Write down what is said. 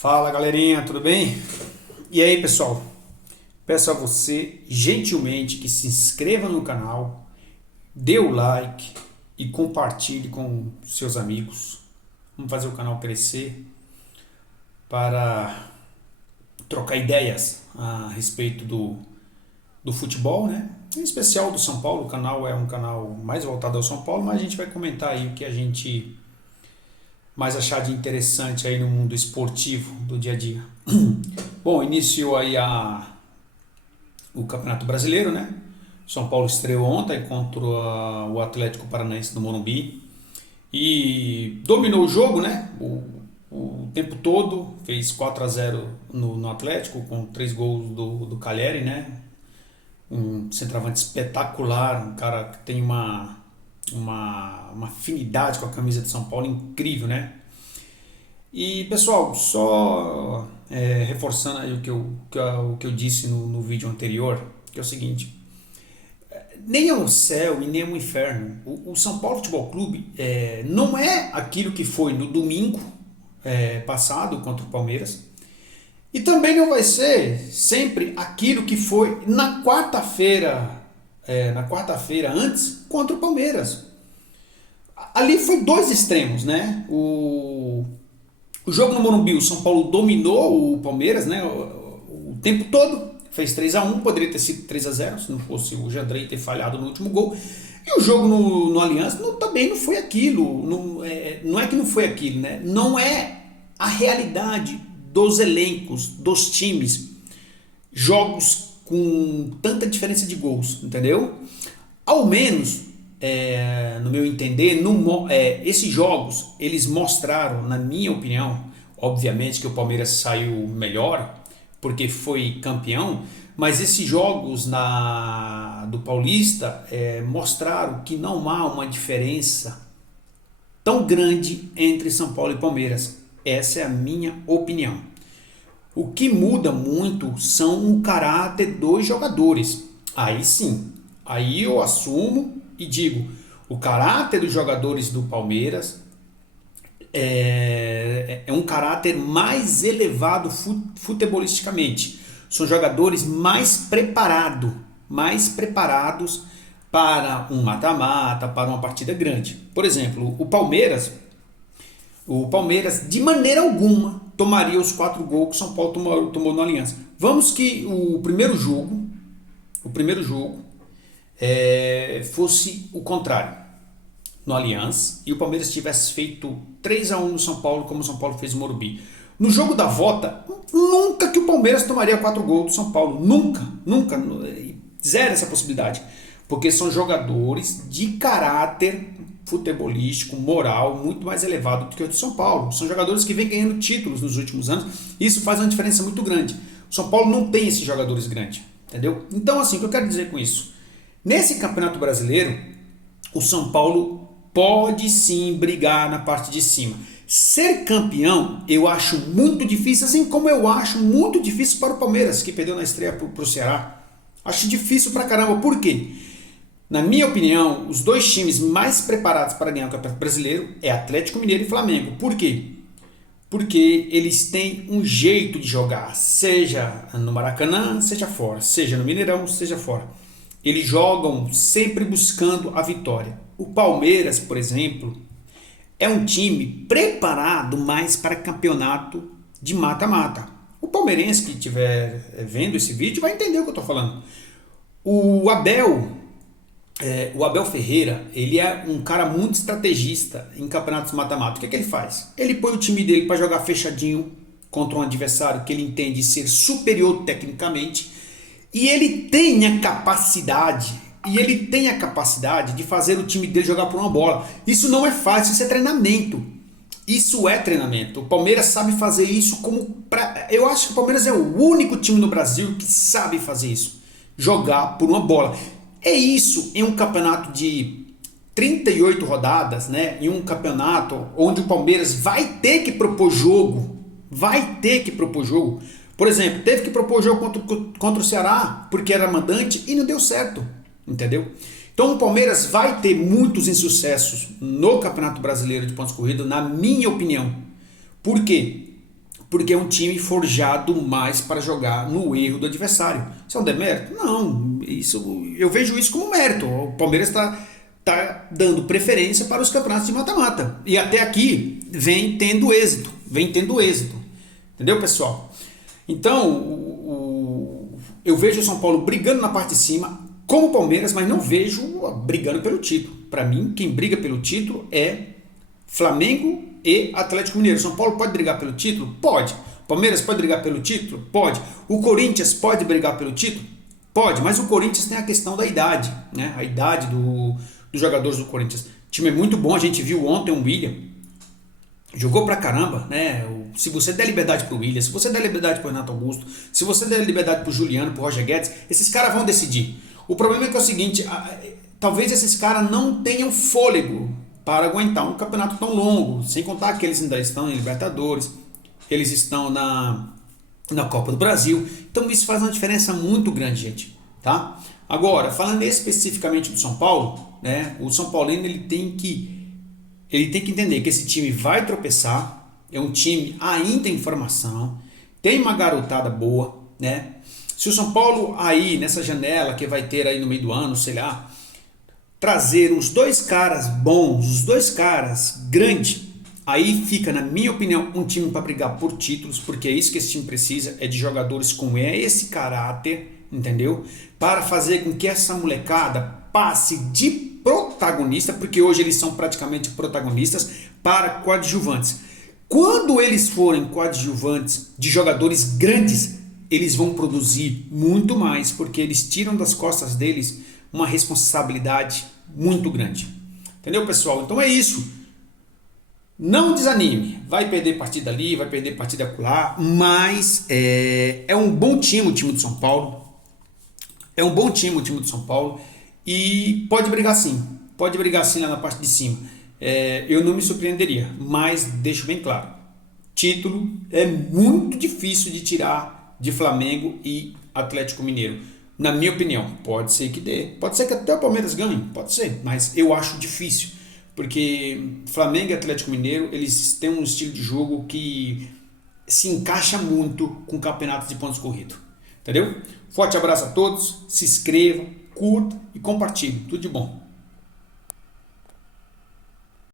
Fala galerinha, tudo bem? E aí pessoal, peço a você gentilmente que se inscreva no canal, dê o like e compartilhe com seus amigos. Vamos fazer o canal crescer para trocar ideias a respeito do futebol, né? Em especial do São Paulo. O canal é um canal mais voltado ao São Paulo, mas a gente vai comentar aí o que a gente mais achar de interessante aí no mundo esportivo do dia a dia. Bom, iniciou aí o Campeonato Brasileiro, né? São Paulo estreou ontem contra o Atlético Paranaense do Morumbi e dominou o jogo, né? O tempo todo, fez 4-0 no Atlético com 3 gols do Calleri, né? Um centroavante espetacular, um cara que tem uma afinidade com a camisa de São Paulo incrível, né? E pessoal, só reforçando aí o que eu disse no vídeo anterior, que é o seguinte: nem é um céu e nem é um inferno. O São Paulo Futebol Clube não é aquilo que foi no domingo passado contra o Palmeiras, e também não vai ser sempre aquilo que foi na quarta-feira antes contra o Palmeiras. Ali foi dois extremos, né? O jogo no Morumbi, o São Paulo dominou o Palmeiras, né? O tempo todo, fez 3-1, poderia ter sido 3-0 se não fosse o Jandrei ter falhado no último gol. E o jogo no Allianz também não foi aquilo. Não é que não foi aquilo, né? Não é a realidade dos elencos, dos times. Jogos com tanta diferença de gols, entendeu? Ao menos, no meu entender, esses jogos eles mostraram, na minha opinião, obviamente que o Palmeiras saiu melhor porque foi campeão, mas esses jogos do Paulista mostraram que não há uma diferença tão grande entre São Paulo e Palmeiras. Essa é a minha opinião. O que muda muito são o caráter dos jogadores. Aí sim, aí eu assumo e digo, o caráter dos jogadores do Palmeiras é um caráter mais elevado futebolisticamente. São jogadores mais preparados para um mata-mata, para uma partida grande. Por exemplo, o Palmeiras de maneira alguma tomaria os 4 gols que o São Paulo tomou no Aliança. Vamos que o primeiro jogo fosse o contrário, no Allianz, e o Palmeiras tivesse feito 3-1 no São Paulo, como o São Paulo fez no Morumbi. No jogo da volta, nunca que o Palmeiras tomaria 4 gols do São Paulo. Nunca. Zero essa possibilidade. Porque são jogadores de caráter futebolístico, moral, muito mais elevado do que o do São Paulo. São jogadores que vêm ganhando títulos nos últimos anos. Isso faz uma diferença muito grande. O São Paulo não tem esses jogadores grandes, entendeu? Então, assim, o que eu quero dizer com isso? Nesse Campeonato Brasileiro, o São Paulo pode sim brigar na parte de cima. Ser campeão eu acho muito difícil, assim como eu acho muito difícil para o Palmeiras, que perdeu na estreia para o Ceará. Acho difícil pra caramba. Por quê? Na minha opinião, os dois times mais preparados para ganhar o Campeonato Brasileiro é Atlético Mineiro e Flamengo. Por quê? Porque eles têm um jeito de jogar, seja no Maracanã, seja fora, seja no Mineirão, seja fora. Eles jogam sempre buscando a vitória. O Palmeiras, por exemplo, é um time preparado mais para campeonato de mata-mata. O palmeirense que estiver vendo esse vídeo vai entender o que eu estou falando. O Abel Ferreira, ele é um cara muito estrategista em campeonatos mata-mata. O que ele faz? Ele põe o time dele para jogar fechadinho contra um adversário que ele entende ser superior tecnicamente, e ele tem a capacidade de fazer o time dele jogar por uma bola. Isso não é fácil, isso é treinamento. O Palmeiras sabe fazer isso eu acho que o Palmeiras é o único time no Brasil que sabe fazer isso. Jogar por uma bola. É isso em um campeonato de 38 rodadas, né? Em um campeonato onde o Palmeiras vai ter que propor jogo. Por exemplo, teve que propor jogo contra o Ceará porque era mandante e não deu certo, entendeu? Então o Palmeiras vai ter muitos insucessos no Campeonato Brasileiro de pontos corridos, na minha opinião. Por quê? porque é um time forjado mais para jogar no erro do adversário. Isso é um demérito? Não, eu vejo isso como mérito. O Palmeiras está dando preferência para os campeonatos de mata-mata. E até aqui vem tendo êxito. Entendeu, pessoal? Então, eu vejo o São Paulo brigando na parte de cima, como o Palmeiras, mas não vejo brigando pelo título. Para mim, quem briga pelo título é Flamengo e Atlético Mineiro. São Paulo pode brigar pelo título? Pode. Palmeiras pode brigar pelo título? Pode. O Corinthians pode brigar pelo título? Pode, mas o Corinthians tem a questão da idade, né? A idade dos jogadores do Corinthians. O time é muito bom, a gente viu ontem o William, jogou pra caramba, né? Se você der liberdade pro William, se você der liberdade pro Renato Augusto, se você der liberdade pro Juliano, pro Roger Guedes, esses caras vão decidir. O problema é que é o seguinte, talvez esses caras não tenham fôlego para aguentar um campeonato tão longo, sem contar que eles ainda estão em Libertadores, eles estão na Copa do Brasil, então isso faz uma diferença muito grande, gente, tá? Agora, falando especificamente do São Paulo, né? O São Paulino ele tem que entender que esse time vai tropeçar, é um time ainda em formação, tem uma garotada boa, né? Se o São Paulo aí, nessa janela que vai ter aí no meio do ano, sei lá, trazer uns 2 caras bons, os 2 caras grandes, aí fica, na minha opinião, um time para brigar por títulos, porque é isso que esse time precisa, é de jogadores com esse caráter, entendeu? Para fazer com que essa molecada passe de protagonista, porque hoje eles são praticamente protagonistas, para coadjuvantes. Quando eles forem coadjuvantes de jogadores grandes, eles vão produzir muito mais, porque eles tiram das costas deles uma responsabilidade muito grande. Entendeu, pessoal? Então é isso. Não desanime. Vai perder partida ali, vai perder partida acolá, mas é um bom time o time do São Paulo. É um bom time o time do São Paulo e pode brigar sim. Pode brigar sim lá na parte de cima. Eu não me surpreenderia, mas deixo bem claro. Título é muito difícil de tirar de Flamengo e Atlético Mineiro. Na minha opinião, pode ser que dê. Pode ser que até o Palmeiras ganhe, pode ser, mas eu acho difícil. Porque Flamengo e Atlético Mineiro, eles têm um estilo de jogo que se encaixa muito com campeonatos de pontos corridos. Entendeu? Forte abraço a todos, se inscreva, curta e compartilhe. Tudo de bom.